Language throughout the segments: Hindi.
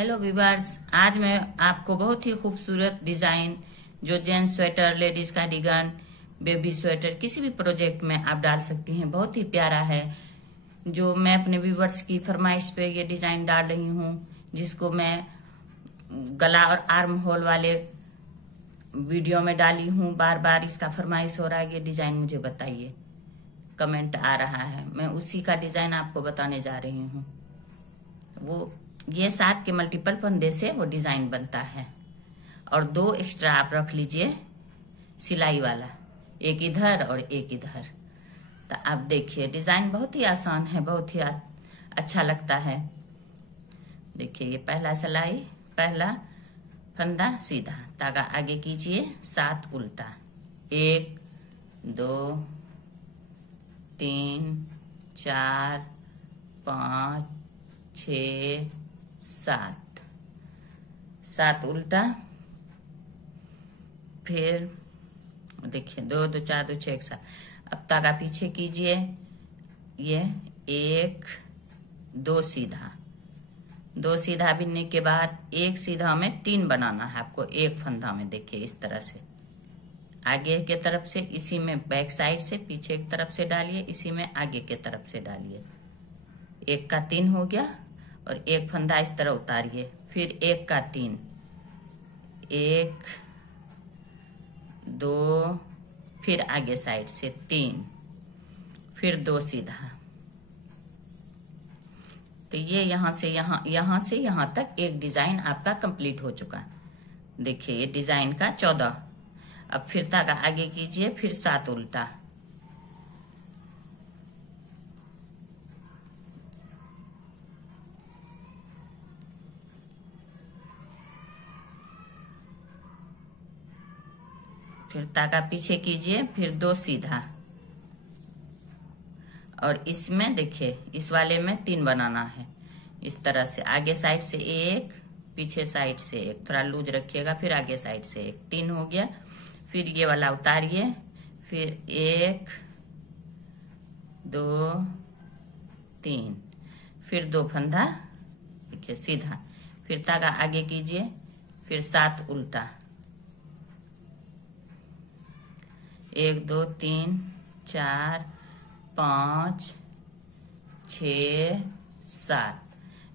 हेलो व्यूअर्स, आज मैं आपको बहुत ही खूबसूरत डिजाइन जो gents sweater, ladies cardigan, baby sweater किसी भी प्रोजेक्ट में आप डाल सकती हैं। बहुत ही प्यारा है जो मैं अपने व्यूअर्स की फरमाइश पे ये डिजाइन डाल रही हूँ, जिसको मैं गला और आर्म होल वाले वीडियो में डाली हूँ। बार बार इसका फरमाइश हो रहा है, ये डिजाइन मुझे बताइए, कमेंट आ रहा है। मैं उसी का डिजाइन आपको बताने जा रही हूँ। वो ये 7 के मल्टीपल फंदे से वो डिजाइन बनता है और 2 एक्स्ट्रा आप रख लीजिए सिलाई वाला, एक इधर और एक इधर। तो आप देखिए डिजाइन बहुत ही आसान है, बहुत ही अच्छा लगता है। देखिए ये पहला सिलाई, पहला फंदा सीधा, धागा आगे कीजिए, 7 उल्टा, 1 2 3 4 5 6 7 उल्टा, फिर देखिए 2 2 4 2 6 1 7। अब धागा पीछे कीजिए, ये 1 2 सीधा, 2 सीधा बिनने के बाद एक सीधा में 3 बनाना है आपको एक फंदा में। देखिए इस तरह से आगे के तरफ से, इसी में बैक साइड से पीछे की तरफ से डालिए, इसी में आगे के तरफ से डालिए। 1 का 3 हो गया और एक फंदा इस तरह उतारिए, फिर 1 का 3, 1 2, फिर आगे साइड से 3, फिर 2 सीधा। तो ये यहाँ से यहाँ तक एक डिजाइन आपका कंप्लीट हो चुका। देखिए ये डिजाइन का 14। अब फिर धागा आगे कीजिए, फिर 7 उल्टा, फिर धागा पीछे कीजिए, फिर 2 सीधा, और इसमें देखिए इस वाले में 3 बनाना है इस तरह से। आगे साइड से 1, पीछे साइड से 1, थोड़ा लूज रखिएगा, फिर आगे साइड से 1, 3 हो गया। फिर ये वाला उतारिए, फिर 1 2 3, फिर 2 फंदा देखिए सीधा, फिर धागा आगे कीजिए, फिर 7 उल्टा, 1 2 3 4 5 6 7,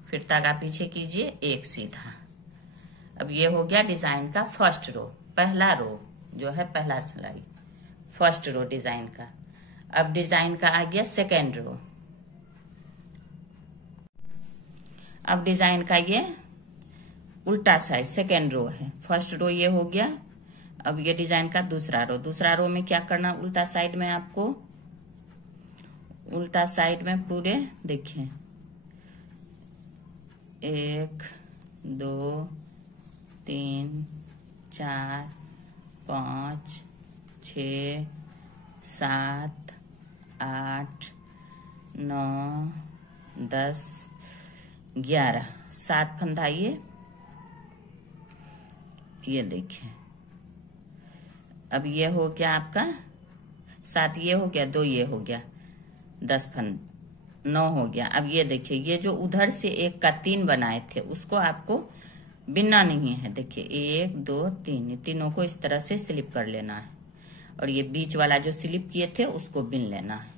फिर धागा पीछे कीजिए, 1 सीधा। अब ये हो गया डिजाइन का फर्स्ट रो, पहला रो जो है पहला सिलाई, फर्स्ट रो डिजाइन का। अब डिजाइन का आ गया सेकेंड रो। अब डिजाइन का ये उल्टा साइड सेकेंड रो है, फर्स्ट रो ये हो गया। अब ये डिजाइन का दूसरा रो में क्या करना, उल्टा साइड में आपको, उल्टा साइड में पूरे देखिए 1 2 3 4 5 6 7 8 9 10 11, 7 फंदा ये देखिए। अब ये हो गया आपका 7, ये हो गया 2, ये हो गया 10 फंद, 9 हो गया। अब ये देखिए ये जो उधर से 1 का 3 बनाए थे उसको आपको बिनना नहीं है। देखिए 1 2 3, तीनों को इस तरह से स्लिप कर लेना है, और ये बीच वाला जो स्लिप किए थे उसको बिन लेना है।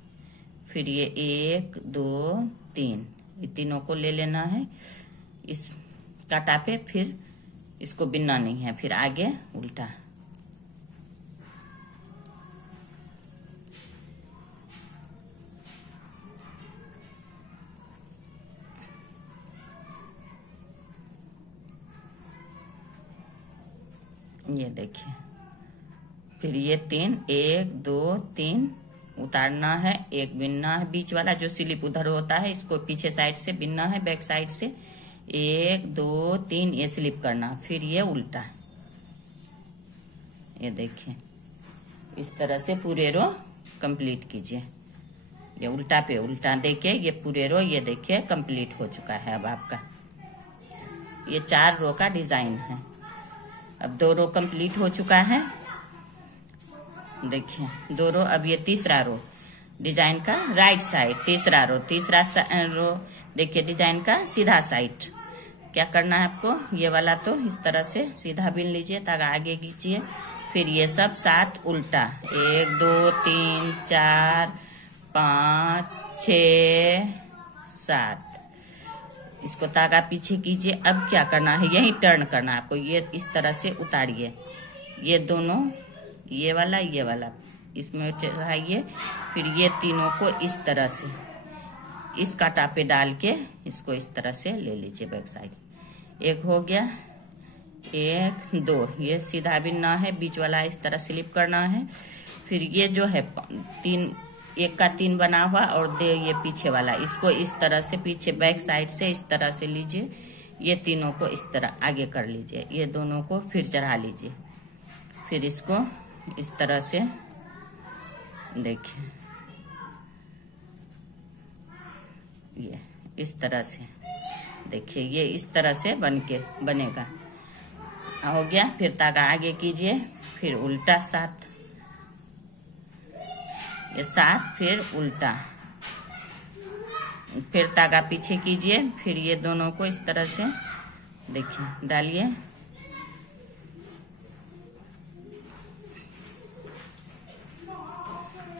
फिर ये 1 2 3, ये तीनों को ले लेना है इस काटा पे, फिर इसको बिनना नहीं है, फिर आगे उल्टा। ये देखिए फिर ये 3, 1 2 3 उतारना है, 1 बिनना है, बीच वाला जो स्लिप उधर होता है इसको पीछे साइड से बिनना है, बैक साइड से 1 2 3 ये स्लिप करना, फिर ये उल्टा। ये देखिए इस तरह से पूरे रो कंप्लीट कीजिए। ये उल्टा पे उल्टा देके ये पूरे रो ये देखिए कंप्लीट हो चुका है। अब आपका ये 4 रो का डिजाइन है। अब 2 रो कंप्लीट हो चुका है, देखिए 2 रो। अब ये तीसरा रो डिजाइन का राइट साइड, तीसरा रो देखिए डिजाइन का सीधा साइड, क्या करना है आपको, ये वाला तो इस तरह से सीधा बीन लीजिए, धागा आगे खींचिए, फिर ये सब 7 उल्टा, 1 2 3 4 5 6 7, इसको धागा पीछे कीजिए। अब क्या करना है, यही टर्न करना है आपको, ये इस तरह से उतारिए, ये दोनों, ये वाला इसमें चढ़ाइए, फिर ये तीनों को इस तरह से इस कांटा पे डाल के इसको इस तरह से ले लीजिए बैक साइड। एक हो गया, 1 2, ये सीधा बिनना है, बीच वाला इस तरह स्लिप करना है। फिर ये जो है 3, 1 का 3 बना हुआ और ये पीछे वाला, इसको इस तरह से पीछे बैक साइड से इस तरह से लीजिए, ये तीनों को इस तरह आगे कर लीजिए, ये दोनों को फिर चढ़ा लीजिए, फिर इसको इस तरह से देखिए, ये इस तरह से देखिए, ये इस तरह से बनेगा। हो गया। फिर धागा आगे कीजिए, फिर उल्टा 7, ये 7, फिर उल्टा, फिर धागा पीछे कीजिए, फिर ये दोनों को इस तरह से देखिए डालिए,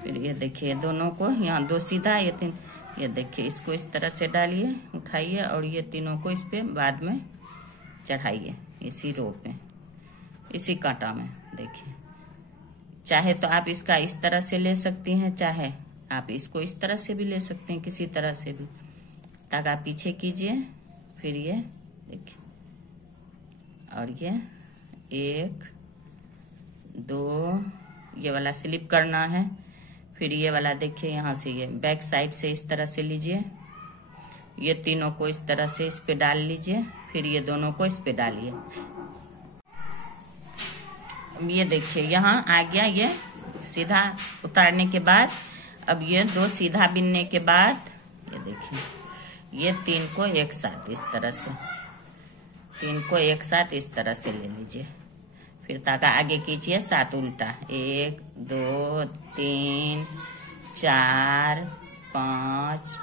फिर ये देखिए दोनों को, यहाँ 2 सीधा, ये 3, ये देखिए इसको इस तरह से डालिए, उठाइए और ये तीनों को इस पे बाद में चढ़ाइए, इसी रो पे, इसी कांटा में। देखिए, चाहे तो आप इसका इस तरह से ले सकती हैं, चाहे आप इसको इस तरह से भी ले सकते हैं, किसी तरह से भी। धागा पीछे कीजिए, फिर ये देखिए, और ये 1 2, ये वाला स्लिप करना है, फिर ये वाला देखिए यहाँ से ये बैक साइड से इस तरह से लीजिए, ये तीनों को इस तरह से इस पे डाल लीजिए, फिर ये दोनों को इस पे डालिए। अब ये देखिए यहाँ आ गया, ये सीधा उतारने के बाद, अब ये 2 सीधा बिनने के बाद ये देखिए, ये 3 को एक साथ इस तरह से, 3 को एक साथ इस तरह से ले लीजिए, फिर धागा आगे कीजिए, 7 उल्टा, 1 2 3 4 5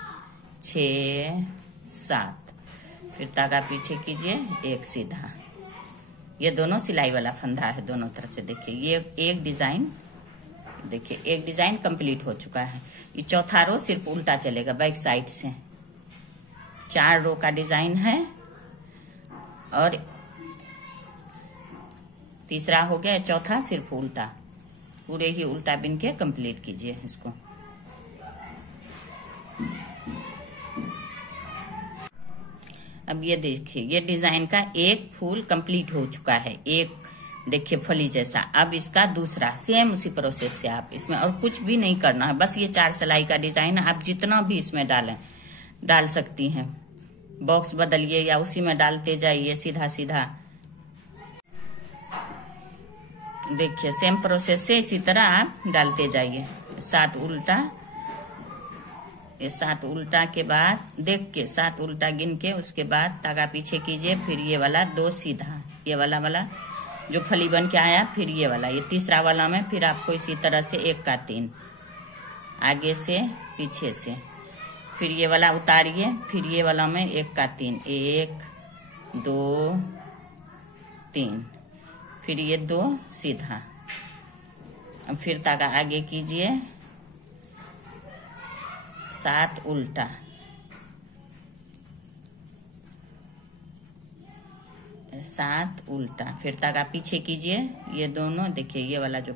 6 7, फिर धागा पीछे कीजिए, 1 सीधा। ये दोनों सिलाई वाला फंदा है दोनों तरफ से। देखिए ये एक डिजाइन, देखिए एक डिजाइन कंप्लीट हो चुका है। ये चौथा रो सिर्फ उल्टा चलेगा बैक साइड से। 4 रो का डिजाइन है और तीसरा हो गया, चौथा सिर्फ उल्टा, पूरे ही उल्टा बिन के कंप्लीट कीजिए इसको। अब ये देखिए, ये डिजाइन का एक फूल कंप्लीट हो चुका है, एक देखिए फली जैसा। अब इसका दूसरा सेम उसी प्रोसेस से आप इसमें और कुछ भी नहीं करना है, बस ये 4 सिलाई का डिजाइन आप जितना भी इसमें डाल सकती हैं। बॉक्स बदलिए या उसी में डालते जाइए सीधा सीधा। देखिए सेम प्रोसेस से इसी तरह आप डालते जाइए। 7 उल्टा, ये 7 उल्टा के बाद देख के 7 उल्टा गिन के उसके बाद धागा पीछे कीजिए, फिर ये वाला 2 सीधा, ये वाला जो फली बन के आया, फिर ये वाला, ये तीसरा वाला में फिर आपको इसी तरह से 1 का 3 आगे से पीछे से, फिर ये वाला उतारिए, फिर ये वाला में 1 का 3, 1 2 3, फिर ये 2 सीधा। अब फिर धागा आगे कीजिए, 7 उल्टा, 7 उल्टा, फिर धागा पीछे कीजिए, ये दोनों देखिए, ये वाला जो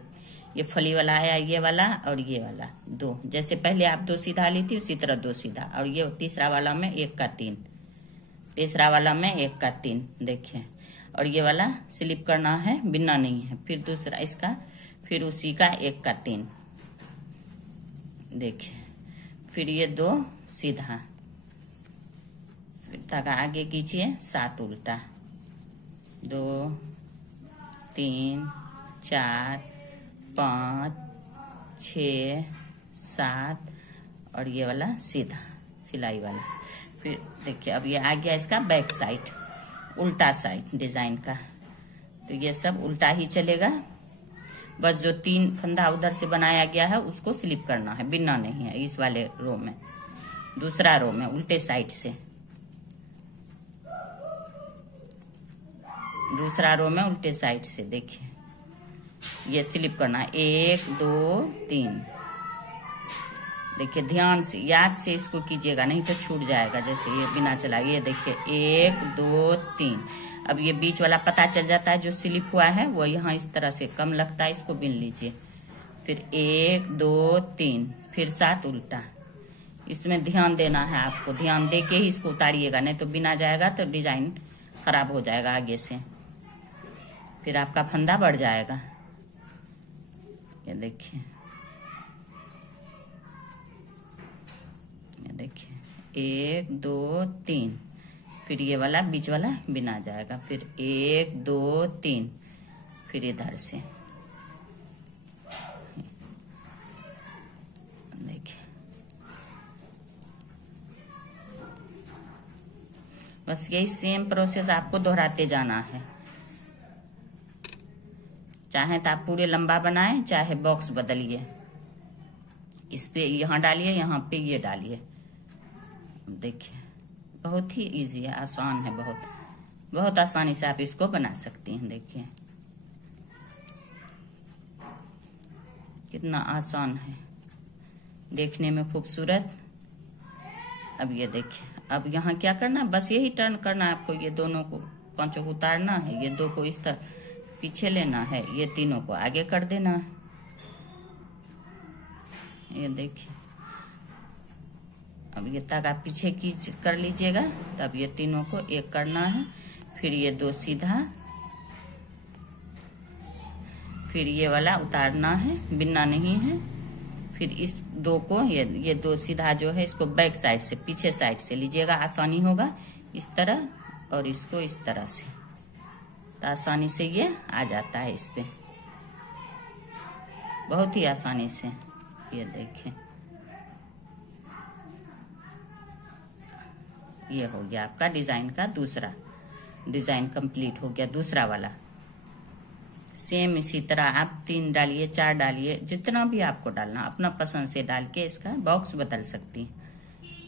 ये फली वाला आया, ये वाला और ये वाला 2, जैसे पहले आप 2 सीधा ली थी उसी तरह 2 सीधा, और ये तीसरा वाला में 1 का 3, तीसरा वाला में 1 का 3 देखिए, और ये वाला स्लिप करना है, बिनना नहीं है। फिर दूसरा इसका, फिर उसी का 1 का 3 देखिए, फिर ये 2 सीधा, फिर धागा आगे कीजिए, 7 उल्टा, 2 3 4 5 6 7, और ये वाला सीधा सिलाई वाला। फिर देखिए अब ये आ गया इसका बैक साइड, उल्टा साइड डिजाइन का। तो ये सब उल्टा ही चलेगा, बस जो 3 फंदा उधर से बनाया गया है उसको स्लिप करना है, बिनना नहीं है इस वाले रो में, दूसरा रो में उल्टे साइड से। दूसरा रो में उल्टे साइड से देखिए, ये स्लिप करना 1 2 3। देखिए ध्यान से याद से इसको कीजिएगा, नहीं तो छूट जाएगा। जैसे ये बिना चला, ये देखिए 1 2 3। अब ये बीच वाला पता चल जाता है जो स्लिप हुआ है, वो यहाँ इस तरह से कम लगता है, इसको बिन लीजिए। फिर 1 2 3, फिर 7 उल्टा। इसमें ध्यान देना है आपको, ध्यान दे के ही इसको उतारिएगा, नहीं तो बिना जाएगा तो डिजाइन खराब हो जाएगा आगे से, फिर आपका फंदा बढ़ जाएगा। ये देखिए, ये देखिए 1 2 3, फिर ये वाला बीच वाला बिना जाएगा, फिर 1 2 3, फिर इधर से देखिए। बस यही सेम प्रोसेस आपको दोहराते जाना है। चाहे तो आप पूरे लंबा बनाएं, चाहे बॉक्स बदलिए, इस पे यहाँ डालिए, यहाँ पे ये डालिए। देखिए बहुत ही इजी है, आसान है, बहुत बहुत आसानी से आप इसको बना सकती हैं। देखिए कितना आसान है, देखने में खूबसूरत। अब ये देखिए, अब यहाँ क्या करना है, बस यही टर्न करना है आपको। ये दोनों को, पांचों को उतारना है, ये 2 को इस तरह पीछे लेना है, ये तीनों को आगे कर देना है। ये देखिए, अब ये तक आप पीछे की कर लीजिएगा, तब ये तीनों को एक करना है, फिर ये 2 सीधा, फिर ये वाला उतारना है, बिनना नहीं है। फिर इस 2 को, ये 2 सीधा जो है, इसको बैक साइड से, पीछे साइड से लीजिएगा, आसानी होगा इस तरह, और इसको इस तरह से, तो आसानी से ये आ जाता है इस पे, बहुत ही आसानी से। ये देखिए, ये हो गया आपका डिजाइन का दूसरा डिजाइन कंप्लीट हो गया, दूसरा वाला। सेम इसी तरह आप 3 डालिए, 4 डालिए, जितना भी आपको डालना, अपना पसंद से डाल के इसका बॉक्स बदल सकती हैं,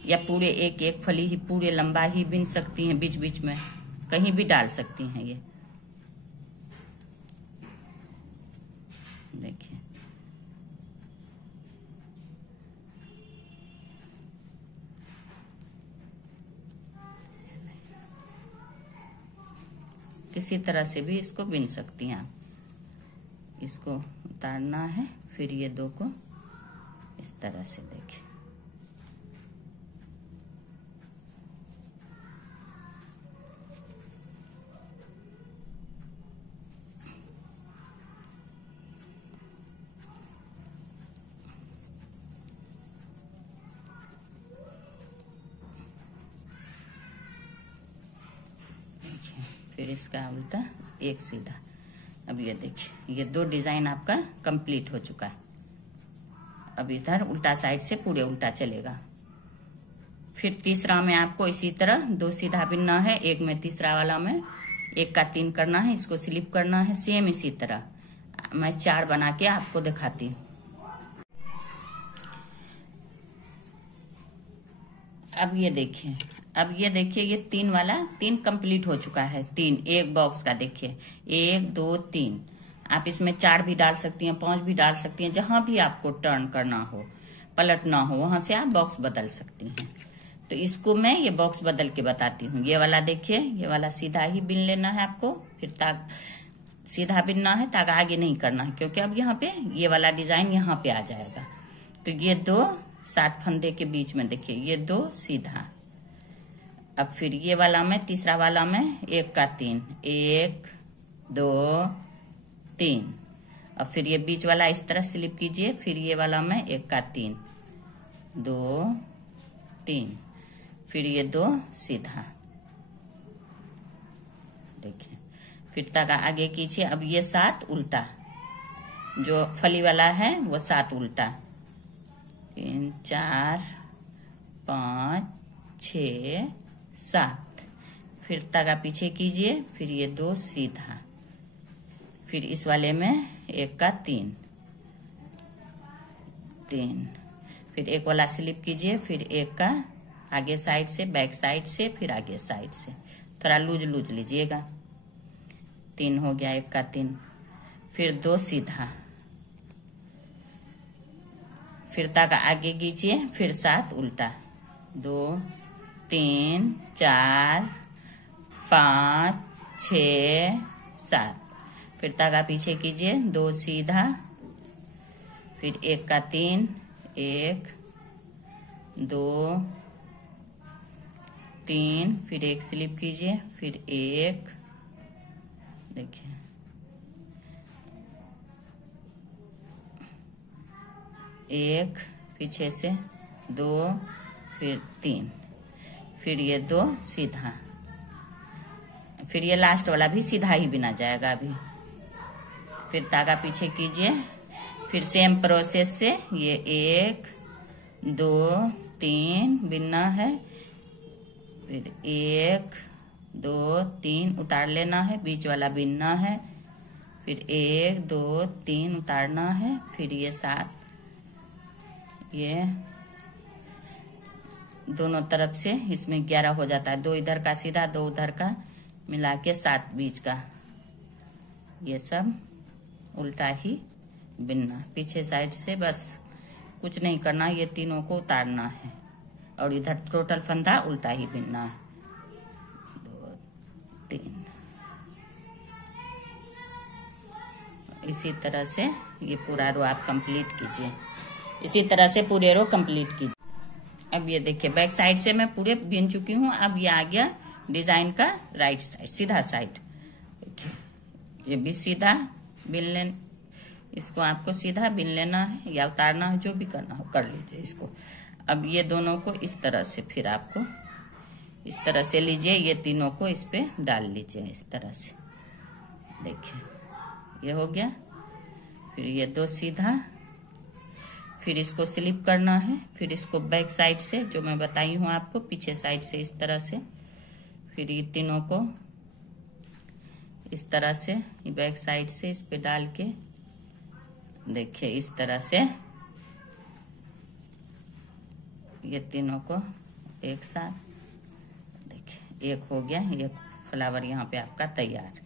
या पूरे एक एक फली ही पूरे लंबा ही बिन सकती हैं, बीच बीच में कहीं भी डाल सकती हैं। ये देखिए, किसी तरह से भी इसको बिन सकती हैं आप। इसको उतारना है, फिर ये 2 को इस तरह से देखिए। फिर इसका उल्टा, एक सीधा। अब ये देखिए, ये 2 डिजाइन आपका कंप्लीट हो चुका है। अब इधर उल्टा साइड से पूरे उल्टा चलेगा। फिर तीसरा में आपको इसी तरह 2 सीधा बिनना है, एक में तीसरा वाला में 1 का 3 करना है, इसको स्लिप करना है, सेम इसी तरह। मैं 4 बना के आपको दिखाती हूँ। अब ये देखिए, ये 3 वाला 3 कंप्लीट हो चुका है। 3 एक बॉक्स का देखिए, 1 2 3। आप इसमें 4 भी डाल सकती हैं, 5 भी डाल सकती हैं, जहां भी आपको टर्न करना हो, पलटना हो, वहां से आप बॉक्स बदल सकती हैं। तो इसको मैं ये बॉक्स बदल के बताती हूँ। ये वाला देखिए, ये वाला सीधा ही बिन लेना है आपको, फिर ताक सीधा बिनना है, ताकि आगे नहीं करना है, क्योंकि अब यहाँ पे ये वाला डिजाइन यहाँ पे आ जाएगा। तो ये 2 7 फंदे के बीच में देखिए, ये 2 सीधा। अब फिर ये वाला में, तीसरा वाला में 1 का 3, 1 2 3। अब फिर ये बीच वाला इस तरह स्लिप कीजिए, फिर ये वाला में 1 का 3 2 3, फिर ये 2 सीधा। देखिए, फिर तक आगे कीजिए। अब ये 7 उल्टा, जो फली वाला है वो 7 उल्टा, 3 4 5 6 7। फिर तागा पीछे कीजिए, फिर ये 2 सीधा, फिर इस वाले में 1 का 3 3, फिर एक वाला स्लिप कीजिए, फिर 1 का आगे साइड से, बैक साइड से, फिर आगे साइड से, थोड़ा लूज लूज लीजिएगा। 3 हो गया, 1 का 3, फिर 2 सीधा, फिर ताका आगे खींचिए, फिर 7 उल्टा, 2 3 4 5 6 7, फिर ताका पीछे कीजिए, 2 सीधा, फिर 1 का 3, 1 2 3, फिर 1 स्लिप कीजिए, फिर 1, देखिए 1, पीछे से 2, फिर 3, फिर ये 2 सीधा, फिर ये लास्ट वाला भी सीधा ही बिना जाएगा अभी, फिर तागा पीछे कीजिए, फिर सेम प्रोसेस से ये 1 2 3 बिनना है, फिर 1 2 3 उतार लेना है, बीच वाला बिनना है, फिर 1 2 3 उतारना है, फिर ये 7, ये दोनों तरफ से इसमें 11 हो जाता है, 2 इधर का सीधा, 2 उधर का, मिला के 7 बीच का, ये सब उल्टा ही बिनना, पीछे साइड से बस कुछ नहीं करना, ये तीनों को उतारना है और इधर टोटल फंदा उल्टा ही बिनना है, 2 3, इसी तरह से ये पूरा रो आप कंप्लीट कीजिए, इसी तरह से पूरे रो कंप्लीट कीजिए। अब ये देखिए बैक साइड से मैं पूरे बिन चुकी हूँ, अब ये आ गया डिजाइन का राइट साइड, सीधा साइड, ये भी सीधा बिन लेना, इसको आपको सीधा बिन लेना है या उतारना है, जो भी करना हो कर लीजिए इसको। अब ये दोनों को इस तरह से, फिर आपको इस तरह से लीजिए, ये तीनों को इस पे डाल लीजिए इस तरह से, देखिए ये हो गया, फिर ये 2 सीधा, फिर इसको स्लिप करना है, फिर इसको बैक साइड से जो मैं बताई हूँ आपको, पीछे साइड से इस तरह से, फिर ये तीनों को इस तरह से बैक साइड से इस पे डाल के, देखिए इस तरह से ये तीनों को एक साथ, देखिए 1 हो गया, ये फ्लावर यहाँ पे आपका तैयार।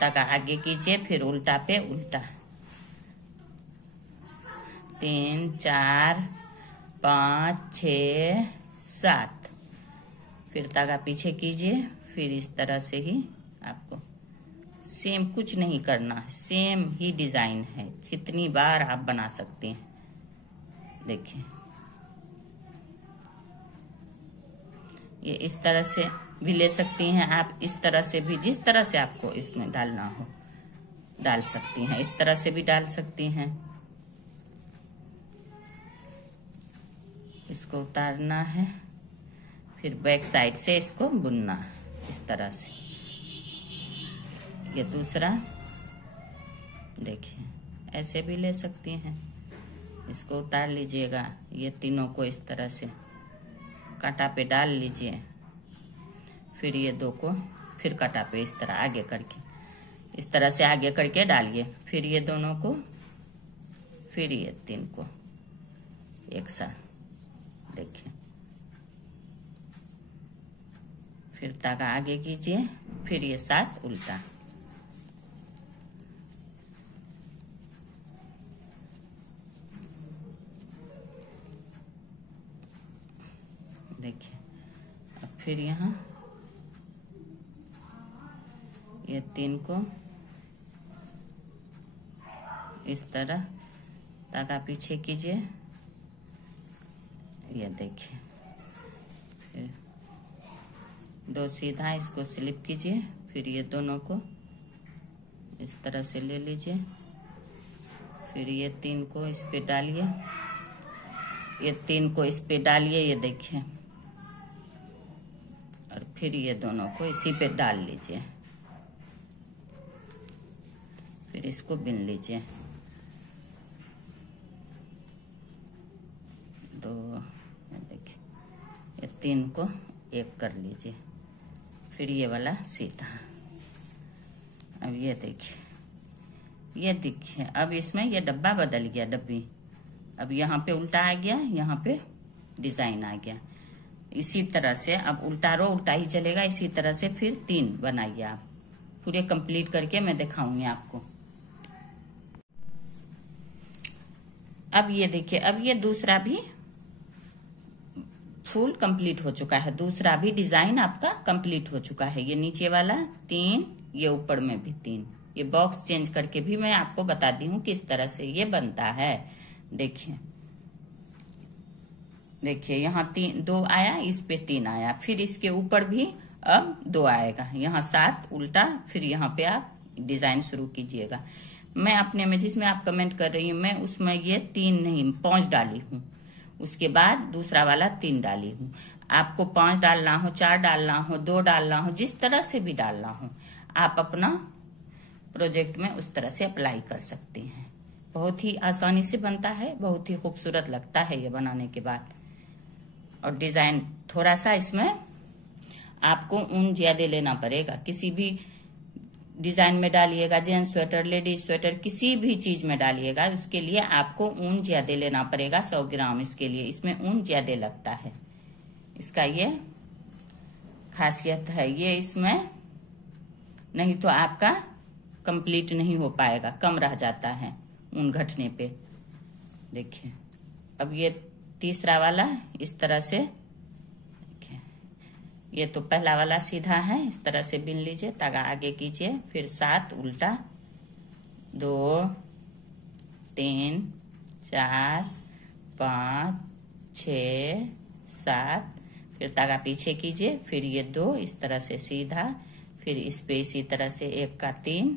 तक आगे कीजिए, फिर उल्टा पे उल्टा, 3 4 5 6 7, फिर तागा पीछे कीजिए, फिर इस तरह से ही आपको सेम कुछ नहीं करना है, सेम ही डिजाइन है, जितनी बार आप बना सकते हैं, देखिए ये इस तरह से भी ले सकती हैं आप, इस तरह से भी, जिस तरह से आपको इसमें डालना हो डाल सकती हैं, इस तरह से भी डाल सकती हैं। इसको उतारना है, फिर बैक साइड से इसको बुनना इस तरह से, ये दूसरा, देखिए ऐसे भी ले सकती हैं, इसको उतार लीजिएगा, ये तीनों को इस तरह से कांटा पे डाल लीजिए, फिर ये 2 को फिर कांटा पे इस तरह आगे करके, इस तरह से आगे करके डालिए, फिर ये दोनों को, फिर ये 3 को एक साथ, देखिए फिर धागा आगे कीजिए, फिर ये 7 उल्टा, देखिए अब फिर यहाँ ये 3 को इस तरह धागा पीछे कीजिए, ये देखिए फिर 2 सीधा, इसको स्लिप कीजिए, फिर ये दोनों को इस तरह से ले लीजिए, फिर ये 3 को इस पे डालिए, ये 3 को इस पे डालिए, ये देखिए, और फिर ये दोनों को इसी पे डाल लीजिए, फिर इसको बिन लीजिए, 2, देखिए ये 3 को एक कर लीजिए, फिर ये वाला सीधा। अब ये देखिए अब इसमें ये डब्बा बदल गया, डब्बी अब यहाँ पे उल्टा आ गया, यहाँ पे डिजाइन आ गया। इसी तरह से अब उल्टा रो उल्टा ही चलेगा, इसी तरह से फिर 3 बनाइए आप, पूरे कंप्लीट करके मैं दिखाऊंगी आपको। अब ये देखिए, अब ये दूसरा भी फूल कंप्लीट हो चुका है, दूसरा भी डिजाइन आपका कंप्लीट हो चुका है। ये नीचे वाला 3, ये ऊपर में भी 3। ये बॉक्स चेंज करके भी मैं आपको बता दी हूँ किस तरह से ये बनता है। देखिए देखिए, यहाँ 2 आया, इस पे 3 आया, फिर इसके ऊपर भी अब 2 आएगा, यहाँ 7 उल्टा, फिर यहाँ पे आप डिजाइन शुरू कीजिएगा। मैं अपने में जिसमें आप कमेंट कर रही हूँ, मैं उसमें ये 3 नहीं 5 डाली हूँ, उसके बाद दूसरा वाला 3 डाली हूँ। आपको 5 डालना हो, 4 डालना हो, 2 डालना हो, जिस तरह से भी डालना हो आप अपना प्रोजेक्ट में उस तरह से अप्लाई कर सकते हैं। बहुत ही आसानी से बनता है, बहुत ही खूबसूरत लगता है ये बनाने के बाद। और डिजाइन थोड़ा सा इसमें आपको ऊन ज्यादा लेना पड़ेगा, किसी भी डिजाइन में डालिएगा, जेंट्स स्वेटर, लेडीज स्वेटर, किसी भी चीज में डालिएगा, उसके लिए आपको ऊन ज्यादा लेना पड़ेगा, 100 ग्राम इसके लिए, इसमें ऊन ज्यादा लगता है। इसका ये खासियत है, ये इसमें नहीं तो आपका कंप्लीट नहीं हो पाएगा, कम रह जाता है ऊन घटने पे। देखिए अब ये तीसरा वाला इस तरह से, देखिए ये तो पहला वाला सीधा है, इस तरह से बिन लीजिए, धागा आगे कीजिए, फिर 7 उल्टा, 2 3 4 5 6 7, फिर धागा पीछे कीजिए, फिर ये 2 इस तरह से सीधा, फिर इस पे इसी तरह से 1 का 3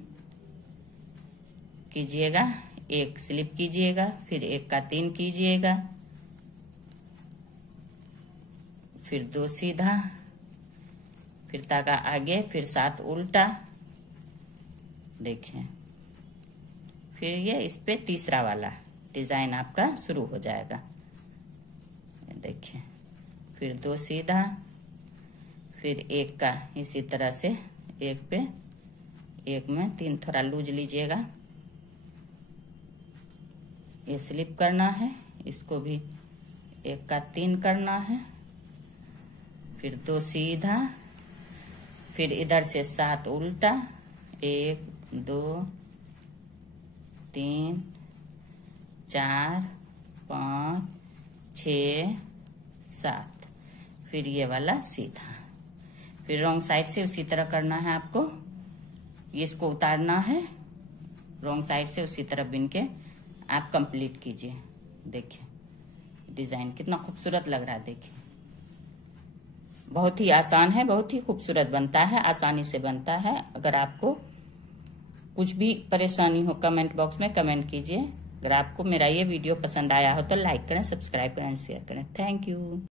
कीजिएगा, 1 स्लिप कीजिएगा, फिर 1 का 3 कीजिएगा, फिर 2 सीधा, फिर धागा आगे, फिर 7 उल्टा। देखिए फिर ये इस पे तीसरा वाला डिजाइन आपका शुरू हो जाएगा। देखिए फिर 2 सीधा, फिर 1 का इसी तरह से 1 पे 1 में 3 थोड़ा लूज लीजिएगा, ये स्लिप करना है, इसको भी 1 का 3 करना है, फिर 2 सीधा, फिर इधर से 7 उल्टा, 1 2 3 4 5 6 7, फिर ये वाला सीधा, फिर रॉन्ग साइड से उसी तरह करना है आपको, ये इसको उतारना है, रॉन्ग साइड से उसी तरह बिन के आप कंप्लीट कीजिए। देखिए डिजाइन कितना खूबसूरत लग रहा है। देखिए बहुत ही आसान है, बहुत ही खूबसूरत बनता है, आसानी से बनता है। अगर आपको कुछ भी परेशानी हो कमेंट बॉक्स में कमेंट कीजिए। अगर आपको मेरा ये वीडियो पसंद आया हो तो लाइक करें, सब्सक्राइब करें, शेयर करें। Thank you.